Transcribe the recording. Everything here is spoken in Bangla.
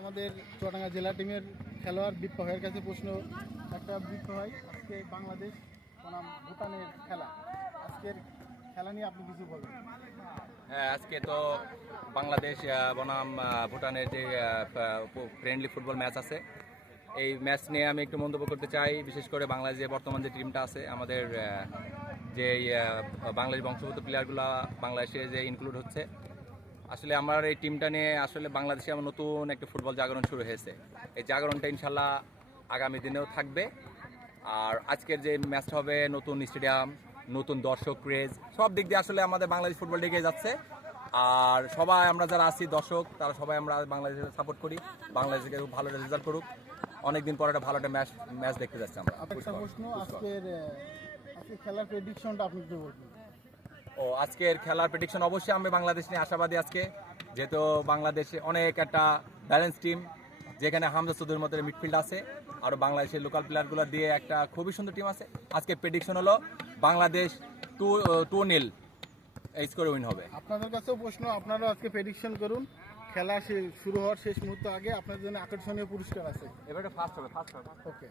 আমাদের চুয়াডাঙ্গা জেলা টিমের খেলোয়াড় বিপ্পা ভাইয়ের কাছে প্রশ্ন একটা। বিপ্পা ভাই, আজকে বাংলাদেশ বনাম ভুটানের খেলা, আজকের খেলা নিয়ে আপনি কিছু বলবেন? হ্যাঁ, আজকে তো বাংলাদেশ বনাম ভুটানের যে ফ্রেন্ডলি ফুটবল ম্যাচ আছে, এই ম্যাচ নিয়ে আমি একটু মন্তব্য করতে চাই। বিশেষ করে বাংলাদেশে বর্তমান যে টিমটা আছে, আমাদের যে বাংলাদেশ বংশোদ্ভূত প্লেয়ারগুলো বাংলাদেশে যে ইনক্লুড হচ্ছে, আসলে আমার এই টিমটা নিয়ে আসলে বাংলাদেশে আমার নতুন একটা ফুটবল জাগরণ শুরু হয়েছে। এই জাগরণটা ইনশাল্লাহ আগামী দিনেও থাকবে। আর আজকের যে ম্যাচটা হবে, নতুন স্টেডিয়াম, নতুন দর্শক ক্রেজ, সব দিক দিয়ে আসলে আমাদের বাংলাদেশ ফুটবল এগিয়ে যাচ্ছে। আর সবাই আমরা যারা আছি দর্শক, তারা সবাই আমরা বাংলাদেশকে সাপোর্ট করি, বাংলাদেশকে খুব ভালো রেজাল্ট করুক। অনেকদিন পর একটা ভালো একটা ম্যাচ দেখতে যাচ্ছি আমরা। একটা প্রশ্ন, আজকের খেলার প্রেডিকশনটা আপনি একটু বলবেন? আজকের খেলার প্রেডিকশন অবশ্যই আমি বাংলাদেশ নিয়ে আশাবাদী। আজকে যেহেতু বাংলাদেশে অনেক একটা ব্যালেন্স টিম, যেখানে হামজা চৌধুরীর মতো মিডফিল্ড আছে, আর বাংলাদেশের লোকাল প্লেয়ারগুলো দিয়ে একটা খুবই সুন্দর টিম আছে। আজকে প্রেডিকশন হলো বাংলাদেশ 2-0 এই স্কোরে উইন হবে। আপনাদের কাছেও প্রশ্ন, আপনারাও আজকে প্রেডিকশন করুন। খেলা শুরু হওয়ার শেষ মুহূর্ত আগে আপনাদের জন্য আকর্ষণীয় পুরস্কার আছে। এবারে ফার্স্ট হবে। ওকে।